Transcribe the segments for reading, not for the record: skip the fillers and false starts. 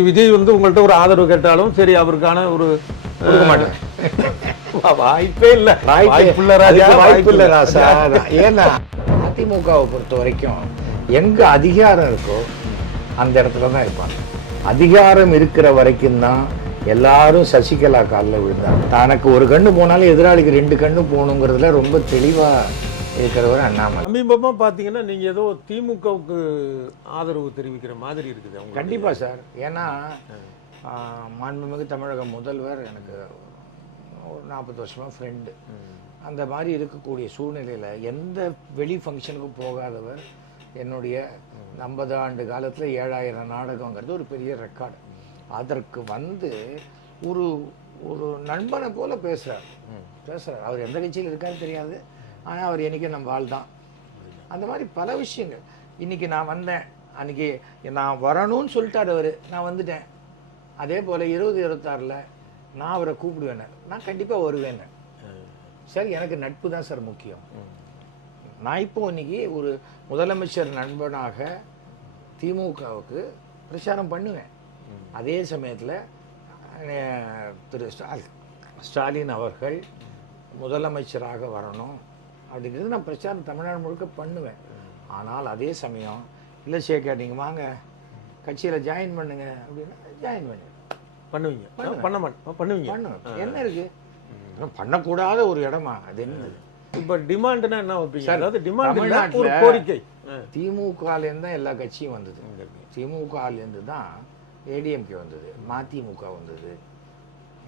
இன்னைக்கு விஜய் வந்து உங்கள்ட்ட ஒரு ஆதரவு கேட்டாலும் சரி அவருக்கான ஒரு கொடுக்க மாட்டேன். வாய்ப்பே இல்ல. வாய்ப்பு இல்ல ராசா. ஏன்னா அதிமுகவை பொறுத்த வரைக்கும் எங்க அதிகாரம் இருக்கோ அந்த இடத்துல தான் இருப்பாங்க. அதிகாரம் இருக்கிற வரைக்கும் தான் எல்லாரும் சசிகலா காலில் விழுந்தாங்க. தனக்கு ஒரு கண்ணு போனாலும் எதிராளிக்கு 2 கண்ணு போகணுங்கிறதுல ரொம்ப தெளிவா இருக்கிறவர் அண்ணாமலை. சமீபமா பாத்தீங்கன்னா நீங்க ஏதோ திமுகவுக்கு ஆதரவு தெரிவிக்கிற மாதிரி இருக்குது. கண்டிப்பா சார். ஏன்னா மாண்புமிகு தமிழக முதல்வர் எனக்கு ஒரு 40 வருஷமா ஃப்ரெண்டு. அந்த மாதிரி இருக்கக்கூடிய சூழ்நிலையில எந்த வெளி ஃபங்க்ஷனுக்கும் போகாதவர் என்னுடைய 50 ஆண்டு காலத்துல 7000 நாடகங்கிறது ஒரு பெரிய ரெக்கார்டு. அதற்கு வந்து ஒரு ஒரு நண்பனை போல பேசுறார். அவர் எந்த கட்சியில் இருக்காருன்னு தெரியாது, ஆனா அவர் என்னைக்கு நம்ம ஆள் தான். அந்த மாதிரி பல விஷயங்கள். இன்னைக்கு நான் வந்தேன், அன்னைக்கு நான் வரணும்னு சொல்லிட்டாரு அவரு, நான் வந்துட்டேன். அதே போல 2026ல் நான் அவரை கூப்பிடுவேன், நான் கண்டிப்பா வருவேன் சார். எனக்கு நட்பு தான் சார் முக்கியம். நான் இப்போ இன்னைக்கு ஒரு முதலமைச்சர் நண்பனாக திமுகவுக்கு பிரச்சாரம் பண்ணுவேன். அதே சமயத்தில் திரு ஸ்டாலின் அவர்கள் முதலமைச்சராக வரணும் அப்படிங்கிறது நான் பிரச்சாரம் தமிழ்நாடு முழுக்க பண்ணுவேன். ஆனால் அதே சமயம் இல்லை சேகர் நீங்கள் வாங்க கட்சியில் ஜாயின் பண்ணுங்க அப்படின்னா ஜாயின் பண்ணுவீங்க. என்ன இருக்கு பண்ணக்கூடாத ஒரு இடமா அது? என்ன இப்ப டிமாண்ட்னா என்ன வைப்பீங்க? அதாவது டிமாண்ட் ஒரு கோரிக்கை. திமுகலேருந்து தான் எல்லா கட்சியும் வந்தது. திமுகலேருந்து தான் ஏடிஎம்கே வந்தது, மதிமுக வந்தது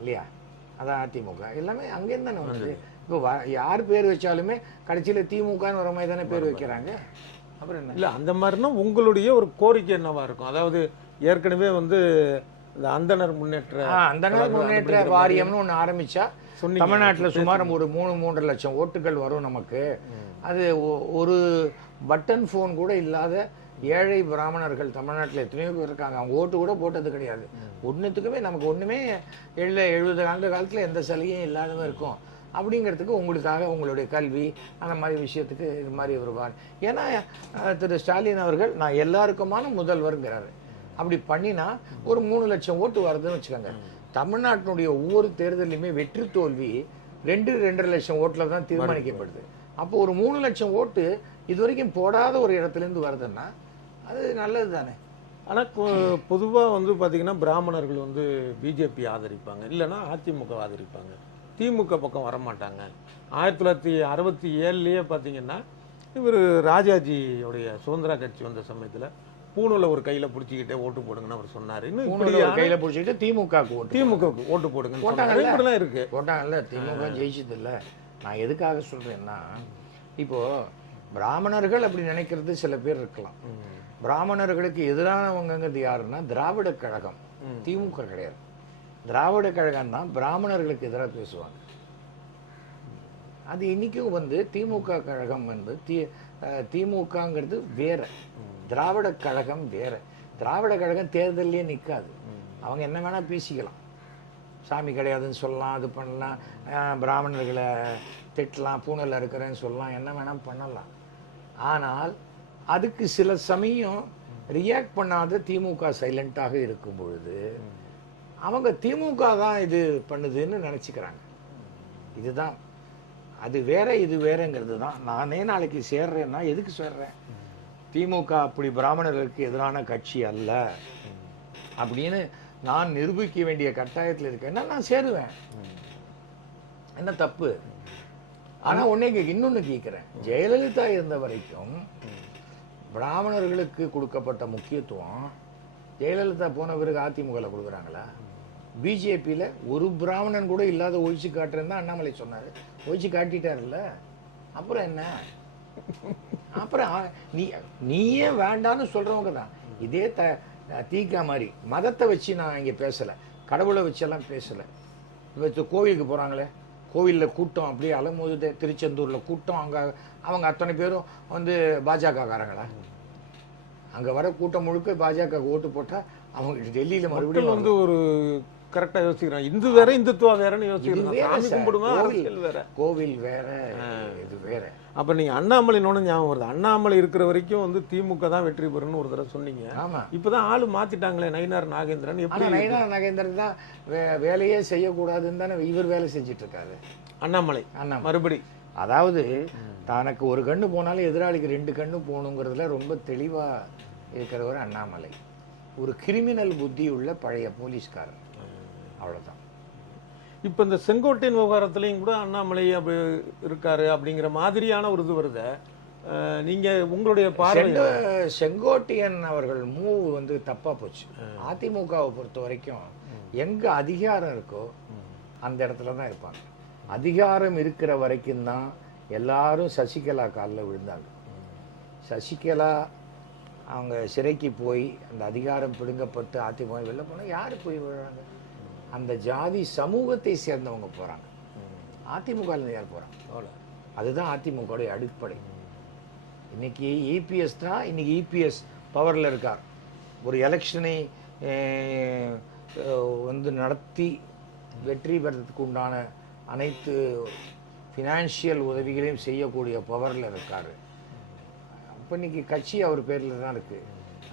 இல்லையா? அதான் அதிமுக எல்லாமே அங்கேருந்து தானே வந்தது. இப்போ யார் பேர் வச்சாலுமே கடைசியில் திமுகன்னு வர மாதிரி தானே பேர் வைக்கிறாங்க. அப்புறம் என்ன இல்லை அந்த மாதிரினா உங்களுடைய ஒரு கோரிக்கை என்னவா இருக்கும்? அதாவது ஏற்கனவே வந்து இந்த அந்தனர் முன்னேற்ற வாரியம்னு ஒன்று ஆரம்பிச்சா தமிழ்நாட்டில் சுமார் ஒரு 3-3.5 லட்சம் ஓட்டுகள் வரும் நமக்கு. அது ஒரு பட்டன் ஃபோன் கூட இல்லாத ஏழை பிராமணர்கள் தமிழ்நாட்டில் எத்தனையோ பேர் இருக்காங்க. அவங்க ஓட்டு கூட போட்டது கிடையாது. ஒன்றுத்துக்குமே நமக்கு ஒன்றுமே 70 ஆண்டு காலத்தில் எந்த சலுகையும் இல்லாதவங்க இருக்கும். அப்படிங்கிறதுக்கு உங்களுக்காக உங்களுடைய கல்வி அந்த மாதிரி விஷயத்துக்கு இது மாதிரி வருவார். ஏன்னா திரு ஸ்டாலின் அவர்கள் நான் எல்லாருக்குமான முதல்வருங்கிறாரு. அப்படி பண்ணினா ஒரு 3 லட்சம் ஓட்டு வருதுன்னு வச்சுக்கோங்க. தமிழ்நாட்டினுடைய ஒவ்வொரு தேர்தலையுமே வெற்றி தோல்வி 2-2.5 லட்சம் ஓட்டுல தான் தீர்மானிக்கப்படுது. அப்போ ஒரு 3 லட்சம் ஓட்டு இது வரைக்கும் போடாத ஒரு இடத்துல இருந்து வருதுன்னா அது நல்லது தானே. ஆனால் பொதுவாக வந்து பார்த்தீங்கன்னா பிராமணர்கள் வந்து பிஜேபி ஆதரிப்பாங்க, இல்லைன்னா அதிமுக ஆதரிப்பாங்க, திமுக பக்கம் வரமாட்டாங்க. 1967 பார்த்தீங்கன்னா இவர் ராஜாஜியோடைய சுதந்திரா கட்சி வந்த சமயத்தில் பூணூல ஒரு கையில பிடிச்சிக்கிட்டே ஓட்டு போடுங்கன்னு அவர் சொன்னாரு. இன்னும் கையில பிடிச்சிக்கிட்டு திமுகவுக்கு ஓட்டு போடுங்க இருக்கு. போட்டாங்கல்ல, திமுக ஜெயிச்சது இல்லை. நான் எதுக்காக சொல்றேன்னா, இப்போ பிராமணர்கள் அப்படி நினைக்கிறது சில பேர் இருக்கலாம். பிராமணர்களுக்கு எதிரானவங்கிறது யாருன்னா திராவிட கழகம், திமுக கிடையாது. திராவிட கழகம் தான் பிராமணர்களுக்கு எதிராக பேசுவாங்க. அது இன்னைக்கும் வந்து திமுக கழகம் வந்து திமுகங்கிறது வேற, திராவிட கழகம் வேற. திராவிட கழகம் தேர்தலே நிற்காது. அவங்க என்ன வேணா பேசிக்கலாம், சாமி கிடையாதுன்னு சொல்லலாம், அது பண்ணலாம், பிராமணர்களை திட்டலாம், பூனலில் இருக்கிறேன்னு சொல்லலாம், என்ன வேணா பண்ணலாம். ஆனால் அதுக்கு சில சமயம் ரியாக்ட் பண்ணாத திமுக சைலண்டாக இருக்கும் பொழுது அவங்க திமுக தான் இது பண்ணுதுன்னு நினச்சிக்கிறாங்க. இதுதான் அது வேற இது வேறங்கிறது தான். நானே நாளைக்கு சேர்றேன்னா எதுக்கு சேர்றேன்? திமுக அப்படி பிராமணர்களுக்கு எதிரான கட்சி அல்ல அப்படின்னு நான் நிரூபிக்க வேண்டிய கட்டாயத்தில் இருக்கேன்னா நான் சேருவேன். என்ன தப்பு? ஆனா இன்னொன்னு கேட்கிறேன், ஜெயலலிதா இருந்த வரைக்கும் பிராமணர்களுக்கு கொடுக்கப்பட்ட முக்கியத்துவம் ஜெயலலிதா போன பிறகு அதிமுக கொடுக்குறாங்களா? பிஜேபியில ஒரு பிராமணன் கூட இல்லாத ஒழிச்சு காட்டுறேன்னு தான் அண்ணாமலை சொன்னாரு. ஒழிச்சு காட்டிட்டாருல்ல, அப்புறம் என்ன? அப்புறம் நீயே வேண்டான்னு சொல்றவங்க தான். இதே தீக்கா மாதிரி மதத்தை வச்சு நான் இங்க பேசல, கடவுளை வச்செல்லாம் பேசல. இப்போ கோவிலுக்கு போறாங்களே, கோவிலில் கூட்டம் அப்படியே அலமோது, திருச்செந்தூர்ல கூட்டம், அங்க அவங்க அத்தனை பேரும் வந்து பாஜக காரங்களா? அங்க வர கூட்டம் முழுக்க பாஜக ஓட்டு போட்டா அவங்க டெல்லியில மறுபடியும் வந்து ஒரு கரெக்டா யோசிக்கிறோம். இந்து வேற இந்துத்துவா வேறன்னு இது யோசிக்கிறோம். வேற சாமி சார். கும்பிடுவோம், அரசியல் வேற. கோவில் வேற, இது வேற. அப்ப நீங்க அண்ணாமலைனோட ஞாபகம் வருது. அண்ணாமலை இருக்கிற வரைக்கும் வந்து திமுக தான் வெற்றி பெறும்னு ஒரு தடவை சொன்னீங்க. ஆமா. இப்பதான் ஆளு மாத்திட்டாங்களே, நயினார் நாகேந்திரன். ஆனா எப்படி நயினார் நாகேந்திரன் தான் வேலையே செய்யக்கூடாதுன்னு தானே இவர் வேலை செஞ்சுட்டு இருக்காரு. அண்ணாமலை அண்ணாமலை மறுபடி அதாவது தனக்கு ஒரு கண்ணு போனாலும் எதிராளிக்கு 2 கண்ணு போகணுங்கிறதுல ரொம்ப தெளிவா இருக்கிறவர் அண்ணாமலை. ஒரு கிரிமினல் புத்தி உள்ள பழைய போலீஸ்காரர், அவ்வளவுதான். இப்ப இந்த செங்கோட்டையன் விவகாரத்திலையும் கூட அண்ணாமலை அப்படி இருக்காரு அப்படிங்கிற மாதிரியான ஒரு இது வருது. நீங்க உங்களுடைய பார்வை செங்கோட்டையன் அவர்கள் மூவ் வந்து தப்பா போச்சு. அதிமுகவை பொறுத்த வரைக்கும் எங்க அதிகாரம் இருக்கோ அந்த இடத்துல தான் இருப்பாங்க. அதிகாரம் இருக்கிற வரைக்கும் தான் எல்லாரும் சசிகலா காலில் விழுந்தாங்க. சசிகலா அவங்க சிறைக்கு போய் அந்த அதிகாரம் பிடுங்கப்பட்டு அதிமுக வெளில போனால் யாரு போய் விழுறாங்க? அந்த ஜாதி சமூகத்தை சேர்ந்தவங்க போறாங்க. அதிமுக யார் போறாங்க? அதுதான் அதிமுகவுடைய அடிப்படை. இன்னைக்கு இபிஎஸ் தான், இன்னைக்கு இபிஎஸ் பவர்ல இருக்கார். ஒரு எலெக்ஷனை வந்து நடத்தி வெற்றி பெறதுக்கு உண்டான அனைத்து ஃபினான்ஷியல் உதவிகளையும் செய்யக்கூடிய பவரில் இருக்கார். அப்போ இன்னைக்கு கட்சி அவர் பேரில் தான் இருக்குது.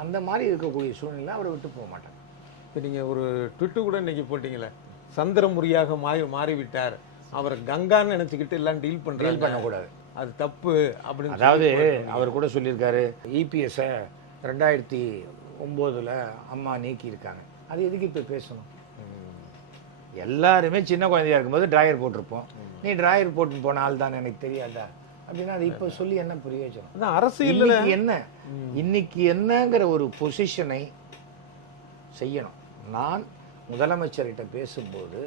அந்த மாதிரி இருக்கக்கூடிய சூழ்நிலை அவரை விட்டு போக மாட்டாங்க. இப்போ நீங்கள் ஒரு ட்விட்டு கூட இன்னைக்கு போட்டிங்களே, சந்திரமுறியாக மாறிவிட்டார், அவர் கங்கான்னு நினச்சிக்கிட்டு எல்லாம் டீல் பண்ணக்கூடாது, அது தப்பு அப்படின்னு. அதாவது அவர் கூட சொல்லியிருக்காரு, இபிஎஸ்ஸை 2009 அம்மா நீக்கி இருக்காங்க. அது எதுக்கு இப்போ பேசணும்? எல்லாருமே சின்ன குழந்தையா இருக்கும்போது டிராயர் போட்டிருப்போம். நீ டிராயர் போட்டு போன ஆள் தான் எனக்கு தெரியாதா அப்படின்னா அது இப்போ சொல்லி என்ன பிரயோஜனம்? அரசியல் என்ன இன்னைக்கு என்னங்கிற ஒரு பொசிஷனை செய்யணும். நான் முதலமைச்சர்கிட்ட பேசும்போது,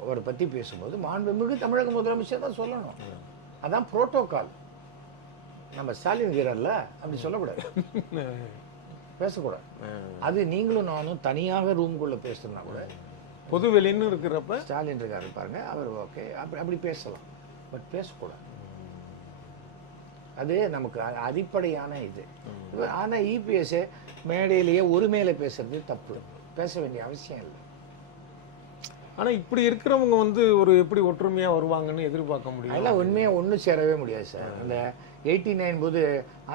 அவரை பற்றி பேசும்போது மாண்புமிகு தமிழக முதலமைச்சர் தான் சொல்லணும். அதான் புரோட்டோகால். நம்ம ஸ்டாலின் இருக்கிறார்ல அப்படி சொல்லக்கூடாது, பேசக்கூடாது. அது நீங்களும் நானும் தனியாக ரூம்குள்ள பேசுனா கூட, பொதுவெளின்னு இருக்கிறப்ப ஸ்டாலின் இருக்காரு பாருங்க, அவர் ஓகே அப்படி பேசலாம், பட் பேசக்கூடாது. அது நமக்கு அடிப்படையான இது. ஆனா இபிஎஸ் மேடையிலேயே ஒரு மேல பேசுறது தப்பு, பேச வேண்டிய அவசியம் இல்லை. ஆனா இப்படி இருக்கிறவங்க வந்து ஒரு எப்படி ஒற்றுமையா வருவாங்கன்னு எதிர்பார்க்க முடியும்? அதெல்லாம் உண்மையா ஒன்றும் சேரவே முடியாது சார். அந்த 89 போது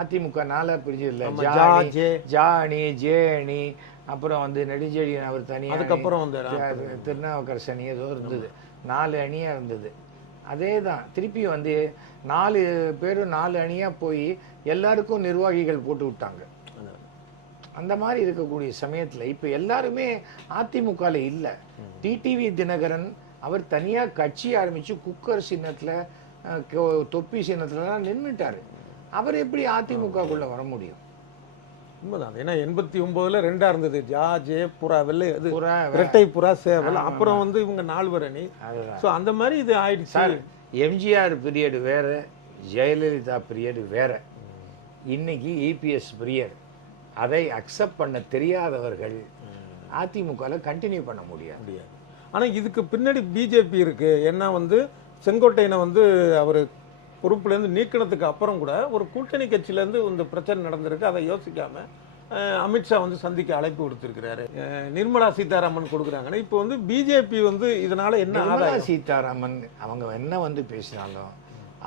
அதிமுக 4 பிரிஞ்சது இல்லை, ஜா அணி, ஜே அணி, அப்புறம் வந்து நெடுஞ்செழியன் அவர் தனியாக, அதுக்கப்புறம் வந்து திருநாவுக்கரசு அணி ஏதோ இருந்தது, 4 அணியா இருந்தது. அதே தான் திருப்பி வந்து 4 பேரும் 4 அணியா போய் எல்லாருக்கும் நிர்வாகிகள் போட்டு விட்டாங்க. அந்த மாதிரி இருக்கக்கூடிய சமயத்துல இப்ப எல்லாருமே அதிமுகல இல்ல. டிடிவி தினகரன் அவர் தனியா கட்சி ஆரம்பிச்சு குக்கர் சின்னத்துல, தொப்பி சின்னத்துல நின்றுட்டாரு. அவர் எப்படி அதிமுகக்குள்ள வர முடியும்? உண்மைதான். ஏன்னா 89ல 2ஆ இருந்தது, ஜா, ஜே, புறா, வெள்ளை, அது இரட்டை புறா, சேவல். அப்புறம் வந்து இவங்க 4 பேர் அணி. ஸோ அந்த மாதிரி இது ஆயிடுச்சு. எம்ஜிஆர் பீரியடு வேற, ஜெயலலிதா பீரியடு வேற, இன்னைக்கு இபிஎஸ் பீரியட். அதை அக்செப்ட் பண்ண தெரியாதவர்கள் அதிமுகவில் கண்டினியூ பண்ண முடியாது. ஆனால் இதுக்கு பின்னாடி பிஜேபி இருக்கு. ஏன்னா வந்து செங்கோட்டையனை வந்து அவர் பொறுப்புலேருந்து நீக்கினதுக்கு அப்புறம் கூட ஒரு கூட்டணி கட்சியிலேருந்து இந்த பிரச்சனை நடந்திருக்கு. அதை யோசிக்காம அமித்ஷா வந்து சந்திக்க அழைப்பு கொடுத்திருக்கிறாரு. நிர்மலா சீதாராமன் கொடுக்குறாங்கன்னா இப்போ வந்து பிஜேபி வந்து இதனால என்ன ஆதாயம்? சீதாராமன் அவங்க என்ன வந்து பேசினாலும்,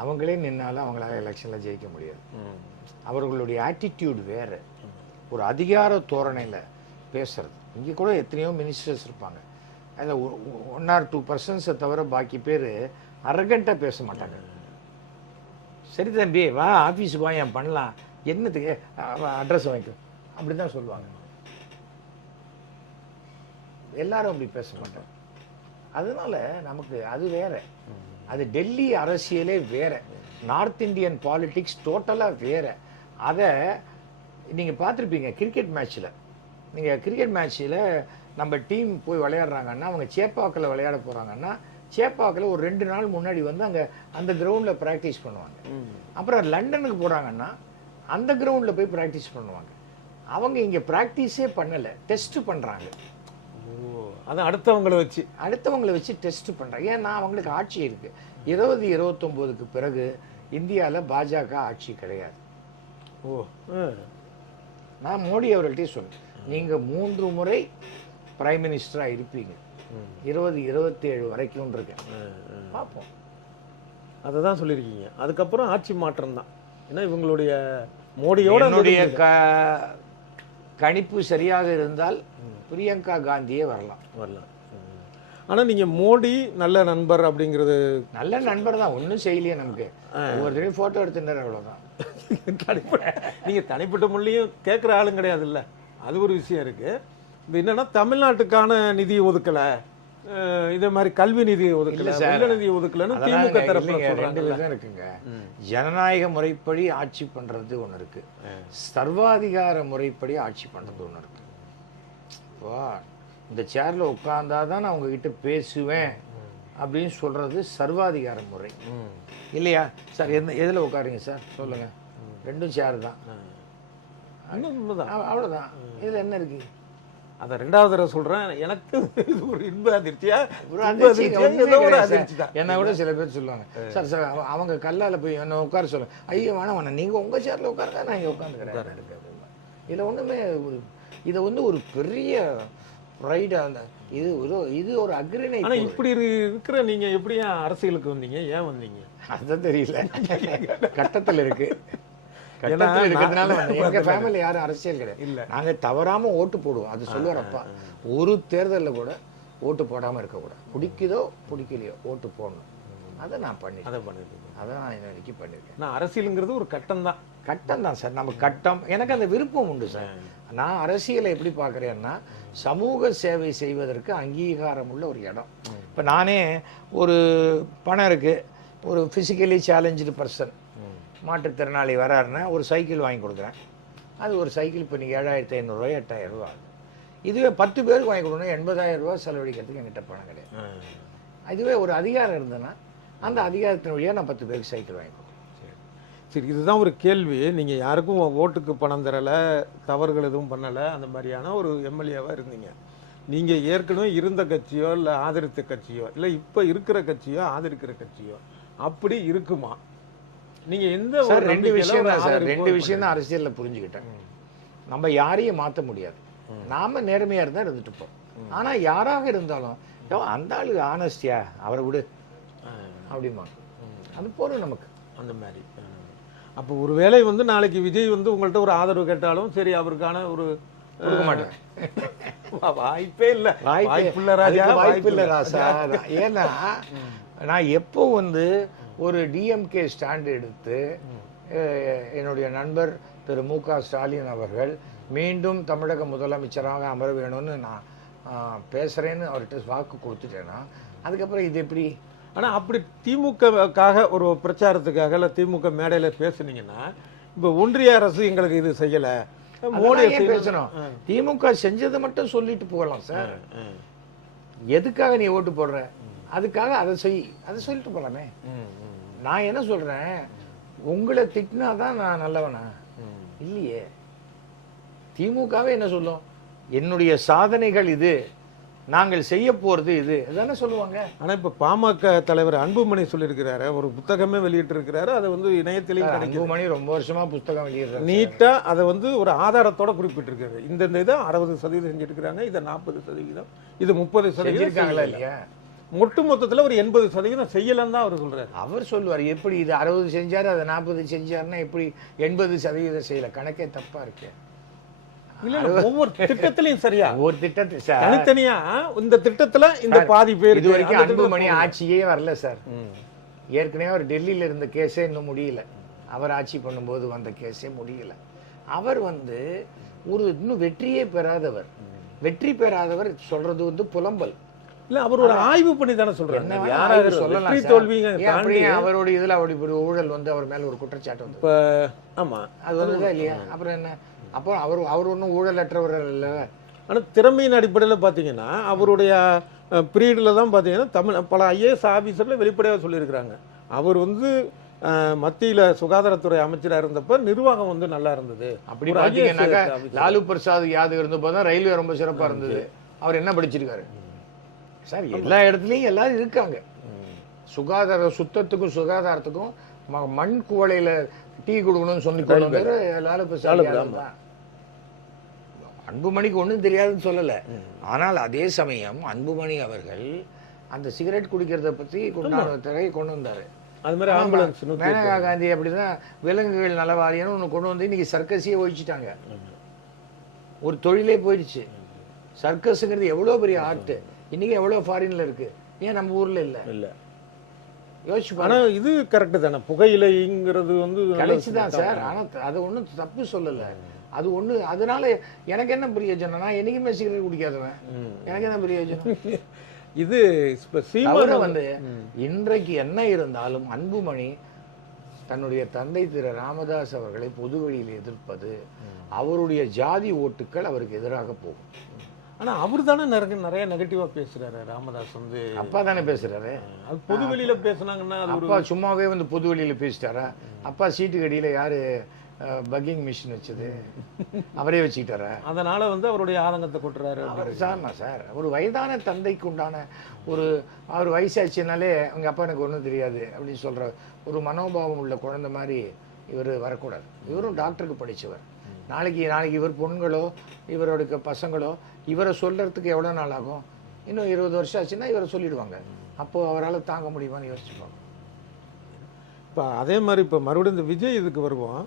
அவங்களே நின்னாலும் அவங்களால எலெக்ஷன்ல ஜெயிக்க முடியாது. அவர்களுடைய ஆட்டிடியூட் வேற, ஒரு அதிகார தோரணையில பேசுறது. இங்கே கூட எத்தனையோ மினிஸ்டர்ஸ் இருப்பாங்க, அதில் 1 or 2% தவிர பாக்கி பேர் அரகண்டா பேச மாட்டாங்க. சரி தம்பி வா ஆஃபீஸுக்கு வா, ஏன் பண்ணலாம், என்னத்துக்கு அட்ரஸ் வாங்கிக்கும், அப்படிதான் சொல்லுவாங்க. எல்லாரும் அப்படி பேச மாட்டாங்க. அதனால நமக்கு அது வேற. அது டெல்லி அரசியலே வேற, நார்த் இந்தியன் பாலிடிக்ஸ் டோட்டலா வேற. அதை நீங்க பார்த்துருப்பீங்க கிரிக்கெட் மேட்ச்ல. நீங்க கிரிக்கெட் மேட்ச்ல நம்ம டீம் போய் விளையாடுறாங்கன்னா, அவங்க சேப்பாக்கில் விளையாட போறாங்கன்னா, சேப்பாக்கில் ஒரு 2 நாள் முன்னாடி வந்து அங்கே அந்த கிரவுண்டில் ப்ராக்டிஸ் பண்ணுவாங்க. அப்புறம் லண்டனுக்கு போகிறாங்கன்னா அந்த கிரவுண்டில் போய் ப்ராக்டிஸ் பண்ணுவாங்க. அவங்க இங்கே ப்ராக்டிஸே பண்ணலை, டெஸ்ட் பண்ணுறாங்க. அதான் அடுத்தவங்களை வச்சு டெஸ்ட் பண்ணுறாங்க. ஏன்னா அவங்களுக்கு ஆட்சி இருக்குது. 2029க்கு பிறகு இந்தியாவில் பாஜக ஆட்சி கிடையாது. நான் மோடி அவர்கள்ட்டே சொல்றேன், நீங்கள் 3 முறை பிரைம் மினிஸ்டராக இருப்பீங்க, 2027 வரைக்கும் இருக்கேன். பார்ப்போம். அதை தான் சொல்லியிருக்கீங்க. அதுக்கப்புறம் ஆட்சி மாற்றம் தான். ஏன்னா இவங்களுடைய மோடியோட என்னுடைய கணிப்பு சரியாக இருந்தால் பிரியங்கா காந்தியே வரலாம். ஆனா நீங்க மோடி நல்ல நண்பர் அப்படிங்கிறது நல்ல நண்பர் தான், ஒன்றும் செய்யலையே நமக்கு. ஒவ்வொருத்தரையும் போட்டோ எடுத்துட்டார், அவ்வளோதான். நீங்க தனிப்பட்ட முறையும் கேட்குற ஆளும் கிடையாது இல்ல, அது ஒரு விஷயம் இருக்கு. இது என்னன்னா தமிழ்நாட்டுக்கான நிதி ஒதுக்கல, இதே மாதிரி கல்வி நிதி ஒதுக்கல, வெள்ள நிதி ஒதுக்கலன்னு திமுக தரப்புல சொல்றாங்க. இருக்குங்க. ஜனநாயக முறைப்படி ஆட்சி பண்றது ஒண்ணு இருக்கு, சர்வாதிகார முறைப்படி ஆட்சி பண்றது ஒண்ணு இருக்கு. இந்த சேர்ல உட்கார்ந்தாதான் நான் உங்ககிட்ட பேசுவேன் அப்படின்னு சொல்றது சர்வாதிகார முறை இல்லையா சார்? எதுல உட்காருங்க சார் சொல்லுங்க, ரெண்டும் சேர் தான், அவ்வளவுதான். இதுல என்ன இருக்கு? அத ரெண்டாவது தடவை சொல்றேன், எனக்கு இது ஒரு இன்ப அதிர்ச்சியா, என்ன கூட சில பேர் சொல்லுவாங்க, சார் சார் அவங்க கல்லால போய் என்ன உட்கார சொல்லுங்க, ஐயோ வேணாம் வேணாம், நீங்க உங்க சேர்ல உட்காருங்க, நான் இங்க உட்காந்துக்கிறேன். இதுல ஒண்ணுமே, இதை வந்து ஒரு பெரிய ரைடு, அந்த இது ஒரு அக்ரிணை. ஆனா இப்படி இருக்கிற நீங்க எப்படியா அரசியலுக்கு வந்தீங்க, ஏன் வந்தீங்க? அதுதான் தெரியல, கட்டத்துல இருக்கு. இருக்கிறதுனால எங்க ஃபேமிலி யாரும் அரசியல் கிடையாது இல்ல, நாங்க தவறாம ஓட்டு போடுவோம். அது சொல்லுவார் அப்பா, ஒரு தேர்தலில் கூட ஓட்டு போடாம இருக்கக்கூடாது, பிடிக்குதோ பிடிக்கலையோ ஓட்டு போடணும். அதை நான் பண்ணிருக்கேன், அதை நான் இன்ன வரைக்கும் பண்ணிருக்கேன். நான் அரசியலுங்கிறது ஒரு கட்டம் தான். கட்டம் தான் சார், நம்ம கட்டம். எனக்கு அந்த விருப்பம் உண்டு சார். நான் அரசியலை எப்படி பார்க்குறேன்னா, சமூக சேவை செய்வதற்கு அங்கீகாரம் உள்ள ஒரு இடம். இப்போ நானே ஒரு பணம் இருக்கு, ஒரு ஃபிசிக்கலி சேலஞ்சு பர்சன், மாற்றுத்திறனாளி வராருன்னா ஒரு சைக்கிள் வாங்கி கொடுக்குறேன். அது ஒரு சைக்கிள் இப்போ நீங்கள் 7500 ரூபாய் 8000 ரூபா ஆகுது. இதுவே 10 பேருக்கு வாங்கி கொடுக்கணும் 80,000 ரூபா செலவழிக்கிறதுக்கு என்கிட்ட பணம் கிடையாது. இதுவே ஒரு அதிகாரம் இருந்ததுன்னா அந்த அதிகாரத்தின் வழியாக நான் 10 பேருக்கு சைக்கிள் வாங்கி கொடுக்குறேன். சரி, இதுதான் ஒரு கேள்வி. நீங்கள் யாருக்கும் ஓட்டுக்கு பணம் தரலை, தவறுகள் எதுவும் பண்ணலை, அந்த மாதிரியான ஒரு எம்எல்ஏவாக இருந்தீங்க. நீங்கள் ஏற்கனவே இருந்த கட்சியோ இல்லை ஆதரித்த கட்சியோ இல்லை இப்போ இருக்கிற கட்சியோ ஆதரிக்கிற கட்சியோ அப்படி இருக்குமா? நீங்க எந்த ரெண்டு விஷயம் தான் அரசியல்ல புரிஞ்சுக்கிட்டேன். நம்ம யாரையும் மாற்ற முடியாது, நாம நேர்மையா இருந்தா இருந்துட்டு போறோம். ஆனா யாராக இருந்தாலும் அந்த ஆளு ஆனஸ்டியா, அவரை விடு அப்படிமா, அது போறோம் நமக்கு அந்த மாதிரி. அப்போ ஒரு வேளை வந்து நாளைக்கு விஜய் வந்து உங்கள்கிட்ட ஒரு ஆதரவு கேட்டாலும் சரி, அவருக்கான ஒரு கொடுக்க மாட்டேன், வாய்ப்பே இல்லை. வாய்ப்பு இல்லை ராசா. ஏன்னா நான் எப்போ வந்து ஒரு டிஎம்கே ஸ்டாண்ட் எடுத்து என்னுடைய நண்பர் திரு மு.க. ஸ்டாலின் அவர்கள் மீண்டும் தமிழக முதலமைச்சராக அமர வேணும்னு நான் பேசுறேன்னு அவர்கிட்ட வாக்கு கொடுத்துட்டேன்னா, அதுக்கப்புறம் இது எப்படி? ஆனால் அப்படி திமுகவுக்காக ஒரு பிரச்சாரத்துக்காக இல்லை திமுக மேடையில் பேசுனீங்கன்னா, இப்போ ஒன்றிய அரசு எங்களுக்கு இது செய்யலை, மோடி பேசணும், திமுக செஞ்சதை மட்டும் சொல்லிட்டு போகலாம் சார். எதுக்காக நீ ஓட்டு போடுற, அதுக்காக அதை சொல்லிட்டு போகலாமே. நான் என்ன சொல்றேன், உங்களை திட்டினாதான் நான் நல்லவனா? இல்லையே. திமுகவே என்ன சொல்லும், என்னுடைய சாதனைகள் இது, நாங்கள் செய்ய போறது இது, தானே சொல்லுவாங்க. ஆனா இப்ப பாமக தலைவர் அன்புமணி சொல்லியிருக்கிறாரு, ஒரு புத்தகமே வெளியிட்டு இருக்கிறாரு, அதை வந்து இணையத்திலேயே அன்புமணி ரொம்ப வருஷமா புத்தகம் வெளியிடுறாரு, நீட்டா அதை வந்து ஒரு ஆதாரத்தோட குறிப்பிட்டிருக்காரு. இந்த இதை 60% செஞ்சிருக்கிறாங்க, இதை 40%, இது 30% இல்லையா, ஒட்டு மொத்தத்தில் ஒரு 80% செய்யலன்னு தான் அவர் சொல்றாரு. அவர் சொல்லுவார், எப்படி இது 60 செஞ்சாரு, அதை 40 செஞ்சாருன்னா எப்படி 80% செய்யல? கணக்கே தப்பா இருக்கு. ஒவ்வொரு திட்டத்திலையும் சரியா, ஒவ்வொரு திட்டத்தில் தனித்தனியா இந்த திட்டத்துல இந்த பாதி பேர். இது வரைக்கும் அன்புமணி ஆட்சியே வரல சார். ஏற்கனவே அவர் டெல்லியில இருந்த கேஸே இன்னும் முடியல, அவர் ஆட்சி பண்ணும்போது வந்த கேஸே முடியல. அவர் வந்து ஒரு இன்னும் வெற்றியே பெறாதவர். வெற்றி பெறாதவர் சொல்றது வந்து புலம்பல் இல்ல, அவர் ஒரு ஆய்வு பண்ணி தானே சொல்றாரு. அவரோட இதுல அப்படி ஊழல் வந்து அவர் மேல ஒரு குற்றச்சாட்டு வந்து, ஆமா, அது வந்துதான் இல்லையா? அப்புறம் என்ன, அப்போ அவர் ஒன்றும் ஊழலற்றவர் இல்ல. ஆனா திறமையின் அடிப்படையில் பாத்தீங்கன்னா அவருடைய பீரியட்ல தான் பாத்தீங்கன்னா பல ஐஏஎஸ் ஆபீசர்ல வெளிப்படையாக சொல்லியிருக்கிறாங்க, அவர் வந்து மத்தியில சுகாதாரத்துறை அமைச்சராக இருந்தப்ப நிர்வாகம் வந்து நல்லா இருந்தது. அப்படி பாத்தீங்கன்னாக்கா லாலு பிரசாத் யாதவ் இருந்தப்போ ரயில்வே ரொம்ப சிறப்பா இருந்தது. அவர் என்ன படிச்சிருக்காரு சார்? எல்லா இடத்துலயும் எல்லாரும் இருக்காங்க. சுகாதார சுத்தத்துக்கும் சுகாதாரத்துக்கும் மண் குவளையில டீ கொடுக்கணும்னு சொல்லி லாலு பிரசாத். அன்புமணிக்கு ஒன்றும் தெரியாதுன்னு சொல்லலை. ஆனால் அதே சமயம் அன்புமணி அவர்கள் அந்த சிகரெட் குடிக்கிறத பற்றி கொண்டு வந்தார். அது மாதிரி ஆம்புலன்ஸ் மேனகா காந்தி அப்படிதான் விலங்குகள் நலவாரியன்னு ஒன்று கொண்டு வந்து இன்னைக்கு சர்க்கஸையே ஒழிச்சிட்டாங்க. ஒரு தொழிலே போயிடுச்சு. சர்க்கஸுங்கிறது எவ்வளோ பெரிய ஆர்ட், இன்னைக்கு எவ்வளோ ஃபாரின்ல இருக்கு, ஏன் நம்ம ஊர்ல இல்லை? யோசிச்சு ஆனா இது கரெக்ட் தானே, புகையிலைங்கிறது வந்து கிடைச்சுதான் சார். ஆனா அது ஒன்றும் தப்பு சொல்லலை. அது ஒண்ணு, அதனால எனக்கு என்ன பிரயோஜனம்? நான் என்னைக்குமே சிகரெட் குடிக்காதவன், எனக்கு என்ன பிரயோஜனம்? இது சீமான் வந்து இன்றைக்கு என்ன இருந்தாலும் அன்புமணி தன்னுடைய தந்தை திரு ராமதாஸ் அவர்களை பொது வழியில் எதிர்ப்பது, அவருடைய ஜாதி ஓட்டுக்கள் அவருக்கு எதிராக போகும். ஆனா அவர் தானே நிறைய நெகட்டிவா பேசுறாரு. ராமதாஸ் வந்து அப்பா தானே பேசுறாரு. அது பொது வெளியில பேசுனாங்கன்னா அப்பா சும்மாவே வந்து பொது வெளியில பேசிட்டாரா? அப்பா சீட்டு கடியில யாரு பக்கிங் மிஷின் வச்சது? அவரே வச்சுக்கிட்டாரா? அதனால வந்து அவருடைய ஆதங்கத்தை கொட்டுறாரு. சார் ஒரு வயதான தந்தைக்கு உண்டான ஒரு, அவர் வயசாச்சுனாலே அவங்க அப்பா எனக்கு ஒன்றும் தெரியாது அப்படின்னு சொல்ற ஒரு மனோபாவம் உள்ள குழந்தை மாதிரி இவர் வரக்கூடாது. இவரும் டாக்டருக்கு படிச்சவர். நாளைக்கு இவர் பொண்களோ இவரோட பசங்களோ இவரை சொல்றதுக்கு எவ்வளோ நாள் ஆகும்? இன்னும் 20 வருஷம் ஆச்சுன்னா இவரை சொல்லிடுவாங்க. அப்போ அவரால் தாங்க முடியுமான்னு யோசிச்சுப்பாங்க. இப்போ அதே மாதிரி இப்போ மறுபடியும் இந்த விஜய் இதுக்கு வருவோம்.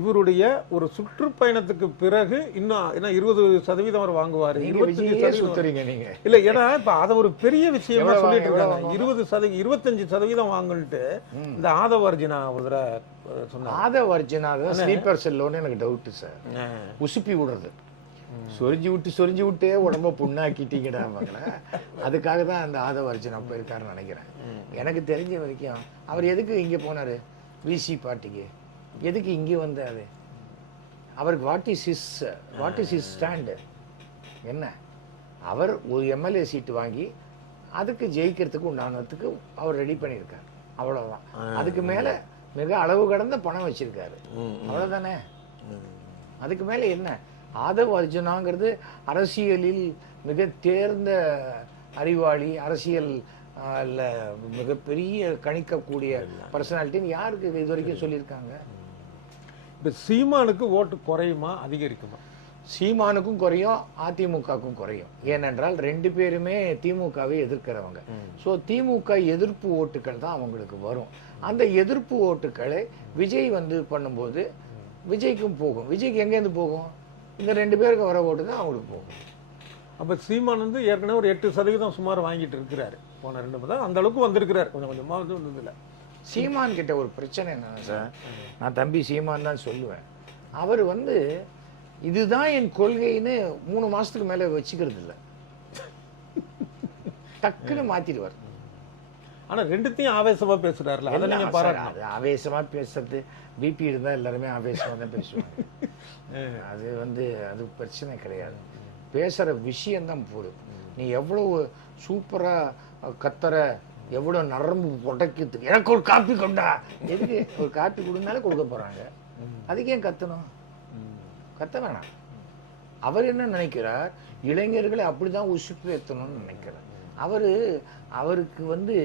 இவருடைய ஒரு சுற்றுப்பயணத்துக்கு பிறகு இன்னும் 20% அவர் வாங்குவாரு. 25% நீங்க இல்ல, ஏன்னா இப்ப அத ஒரு பெரிய விஷயமா சொல்லிட்டு இருக்காங்க. 25% வாங்கன்ட்டு இந்த ஆதவ அர்ஜுனா ஒரு தடவை சொன்னாங்க. ஆதவ அர்ஜுனா ஸ்லீப்பர் செல்லோன்னு எனக்கு டவுட் சார். உசுப்பி விடுறது, சொரிஞ்சு விட்டே உடம்ப புண்ணாக்கிட்டீங்கடா மகள. அதுக்காக தான் அந்த ஆதவ அர்ஜுனா போயிருக்காருன்னு நினைக்கிறேன். எனக்கு தெரிஞ்ச வரைக்கும் அவர் எதுக்கு இங்க போனாரு? விசி பார்ட்டிக்கு எதுக்கு இங்கே வந்தாரு? அவருக்கு வாட் இஸ் ஹிஸ் ஸ்டாண்டு என்ன? அவர் ஒரு எம்எல்ஏ சீட்டு வாங்கி அதுக்கு ஜெயிக்கிறதுக்கு உண்டானதுக்கு அவர் ரெடி பண்ணியிருக்காரு, அவ்வளவுதான். அதுக்கு மேல மிக அளவு கடந்த பணம் வச்சிருக்காரு, அவ்வளவுதானே. அதுக்கு மேல என்ன? ஆதவ் அர்ஜுனாங்கிறது அரசியலில் மிக தேர்ந்த அறிவாளி, அரசியல் மிகப்பெரிய கணிக்கக்கூடிய பர்சனாலிட்டின்னு யாருக்கு இது வரைக்கும் சொல்லியிருக்காங்க? இப்போ சீமானுக்கு ஓட்டு குறையுமா அதிகரிக்குமா? சீமானுக்கும் குறையும், அதிமுகவுக்கும் குறையும். ஏனென்றால் 2 பேருமே திமுகவை எதிர்க்கிறவங்க. ஸோ திமுக எதிர்ப்பு ஓட்டுகள் தான் அவங்களுக்கு வரும். அந்த எதிர்ப்பு ஓட்டுக்களை விஜய் வந்து பண்ணும்போது விஜய்க்கும் போகும். விஜய்க்கு எங்கேருந்து போகும்? இந்த 2 பேருக்கு வர ஓட்டு தான் அவங்களுக்கு போகும். அப்போ சீமான் வந்து ஏற்கனவே ஒரு 8% சுமார் வாங்கிட்டு இருக்கிறாரு. போன 2 தான் அந்த அளவுக்கு வந்திருக்கிறார். கொஞ்சமாக வந்து வந்ததில்லை. சீமான் கிட்ட ஒரு பிரச்சனை என்னன்னா சார், நான் தம்பி சீமான் தான் சொல்லுவேன், அவர் வந்து இதுதான் என் கொள்கைன்னு 3 மாசத்துக்கு மேல வச்சுக்கிறது இல்லை, டக்குன்னு மாத்திடுவார். ஆனா 2த்தையும் ஆவேசமா பேசுறாருல, அதை நீங்க பாராட்டணும். ஆவேசமா பேசுறது, பிபி இருந்தா எல்லாருமே ஆவேசமா தான் பேசுவாங்க. அது வந்து அது பிரச்சனை கிடையாது. பேசுற விஷயம்தான் போடும். நீ எவ்வளவு சூப்பரா கத்துற, எவ்வளவு நரம்பு புடைக்கிறதுக்கு, எனக்கு ஒரு காப்பி கொண்டா, எதுக்கு ஒரு காப்பி கொடுனாலே கொடுக்க போறாங்க, அதுக்கு ஏன் கத்தணும்? கத்த வேணாம். அவர் என்ன நினைக்கிறார்? இளைஞர்களை அப்படிதான் உசுப்பு ஏற்றணும்னு நினைக்கிறார். அவருக்கு வந்து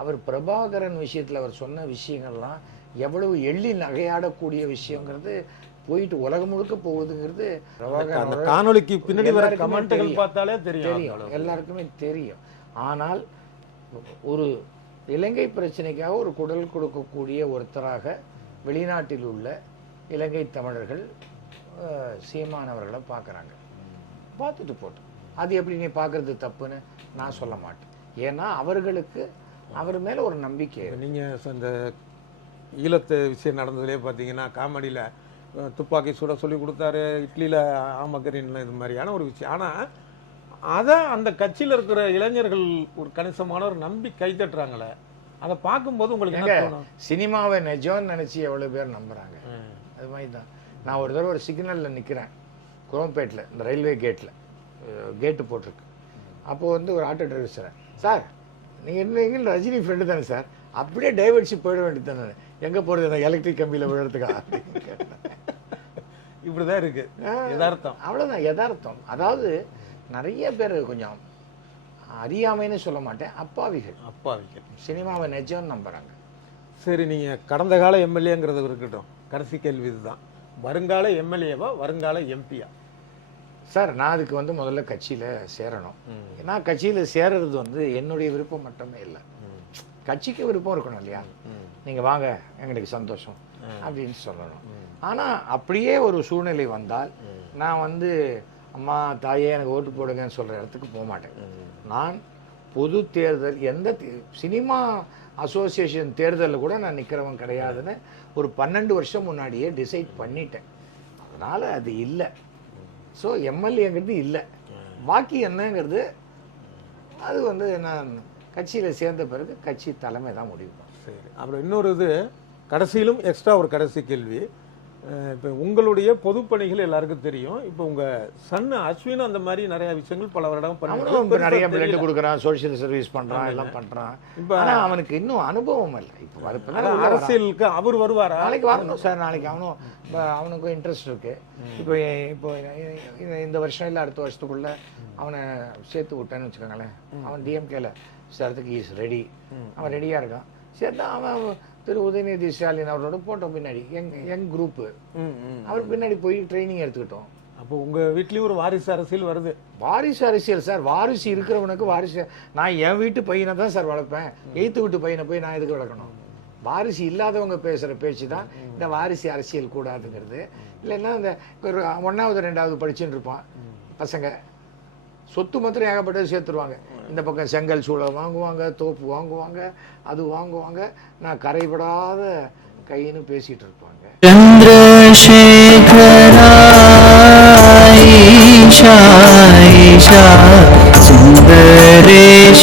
அவர் பிரபாகரன் விஷயத்துல அவர் சொன்ன விஷயங்கள்லாம் எவ்வளவு எள்ளி நகையாடக்கூடிய விஷயங்கிறது போயிட்டு உலகம் முழுக்க போகுதுங்கிறது காணொலிக்கு பின்னாடி வர கமெண்ட்கள் பார்த்தாலே தெரியும், எல்லாருக்குமே தெரியும். ஆனால் ஒரு இலங்கை பிரச்சனைக்காக ஒரு குரல் கொடுக்கக்கூடிய ஒருத்தராக வெளிநாட்டில் உள்ள இலங்கை தமிழர்கள் சீமானவர்களை பார்க்குறாங்க. பார்த்துட்டு போட்டு அது எப்படி நீ பார்க்கறது தப்புன்னு நான் சொல்ல மாட்டேன். ஏன்னா அவர்களுக்கு அவர் மேலே ஒரு நம்பிக்கை. நீங்கள் இந்த ஈழத்து விஷயம் நடந்ததுலேயே பார்த்தீங்கன்னா காமெடியில் துப்பாக்கி சுட சொல்லி கொடுத்தாரு, இட்லியில் ஆமக்கரின் இது மாதிரியான ஒரு விஷயம். ஆனால் அதை அந்த கட்சியில் இருக்கிற இளைஞர்கள் ஒரு கணிசமான ஒரு நம்பி கைத்தட்டுறாங்களே, அதை பார்க்கும்போது உங்களுக்கு என்ன தோணும்? சினிமாவை நிஜம்னு நினச்சி எவ்வளோ பேர் நம்புகிறாங்க. அது மாதிரி தான். நான் ஒரு தடவை ஒரு சிக்னலில் நிற்கிறேன் குரோம்பேட்டில், இந்த ரயில்வே கேட்டு போட்டிருக்கு. அப்போது வந்து ஒரு ஆட்டோ டிரைவர் சார் நீங்கள் என்ன ரஜினி ஃப்ரெண்டு தானே சார், அப்படியே டைவர்ட்ஸி போயிட வேண்டியது தானே, எங்கே போகிறது அந்த எலக்ட்ரிக் கம்பியில் விழுறதுக்கா? இப்படிதான் இருக்கு யதார்த்தம். அவ்வளோதான் யதார்த்தம். அதாவது நிறைய பேர் கொஞ்சம் அறியாமைன்னு சொல்ல மாட்டேன், அப்பாவிகள் சினிமாவை நிஜம்னு நம்புறாங்க. சரி, நீங்க கடந்த கால எம்எல்ஏங்கிறது இருக்கட்டும், கடைசி கேள்வி இதுதான், வருங்கால எம்எல்ஏவா வருங்கால எம்பியா? சார் நான் அதுக்கு வந்து முதல்ல கட்சியில் சேரணும். நான் கட்சியில் சேருறது வந்து என்னுடைய விருப்பம் மட்டுமே இல்லை, கட்சிக்கு விருப்பம் இருக்கணும் இல்லையா. நீங்கள் வாங்க எங்களுக்கு சந்தோஷம் அப்படின்னு சொல்லணும். ஆனால் அப்படியே ஒரு சூழ்நிலை வந்தால் நான் வந்து அம்மா தாயே எனக்கு ஓட்டு போடுங்கன்னு சொல்கிற இடத்துக்கு போக மாட்டேன். நான் பொது தேர்தல் எந்த சினிமா அசோசியேஷன் தேர்தலில் கூட நான் நிற்கிறவன் கிடையாதுன்னு ஒரு 12 வருஷம் முன்னாடியே டிசைட் பண்ணிட்டேன். அதனால் அது இல்லை. ஸோ எம்எல்ஏங்கிறது இல்லை. பாக்கி என்னங்கிறது அது வந்து நான் கட்சியில் சேர்ந்த பிறகு கட்சி தலைமை தான் முடிவு. சரி, அப்புறம் இன்னொரு இது கடைசியிலும் எக்ஸ்ட்ரா ஒரு கடைசி கேள்வி. இப்போ உங்களுடைய பொதுப்பணிகள் எல்லாருக்கும் தெரியும். இப்போ உங்கள் சன் அஸ்வின் அந்த மாதிரி நிறைய விஷயங்கள் பல வருடம் பண்ணி நிறைய பிளட் கொடுக்குறான், சோஷியல் சர்வீஸ் பண்ணுறான், எல்லாம் பண்ணுறான். இப்போ ஆனால் அவனுக்கு இன்னும் அனுபவம் இல்லை. இப்போ அரசியலுக்கு அவர் வருவாரா? நாளைக்கு வரணும் சார். நாளைக்கு அவனுக்கும் இன்ட்ரெஸ்ட் இருக்கு. இப்போ இந்த வருஷம் இல்லை அடுத்த வருஷத்துக்குள்ள அவனை சேர்த்து விட்டேன்னு வச்சுக்கோங்களேன். அவன் டிஎம்கேல சேர்த்துக்கு இஸ் ரெடி, அவன் ரெடியாக இருக்கான். சேர்த்தா அவன் திரு உதயநிதி ஸ்டாலின் அவரோட போட்டோ பின்னாடி யங் குரூப்பு அவருக்கு பின்னாடி போய் ட்ரைனிங் எடுத்துக்கிட்டோம். அப்போ உங்கள் வீட்லேயும் ஒரு வாரிசு அரசியல் வருது. வாரிசு அரசியல் சார். வாரிசு இருக்கிறவனுக்கு வாரிசு. நான் என் வீட்டு பையனை தான் சார் வளர்ப்பேன். எய்த்து வீட்டு பையனை போய் நான் எதுக்கு வளர்க்கணும்? வாரிசு இல்லாதவங்க பேசுகிற பேச்சு தான் இந்த வாரிசு அரசியல் கூடாதுங்கிறது. இல்லைன்னா இந்த ஒரு 1வது 2வது படிச்சுன்னு இருப்பான் பசங்க, சொத்து மாத்திரம் ஏகப்பட்டது சேர்த்துருவாங்க. இந்த பக்கம் செங்கல் சூளை வாங்குவாங்க, தோப்பு வாங்குவாங்க, அது வாங்குவாங்க. நான் கரைபடாத கைன்னு பேசிட்டு இருப்பாங்க. சந்திரசேகரா சுந்தரேஸ்வரா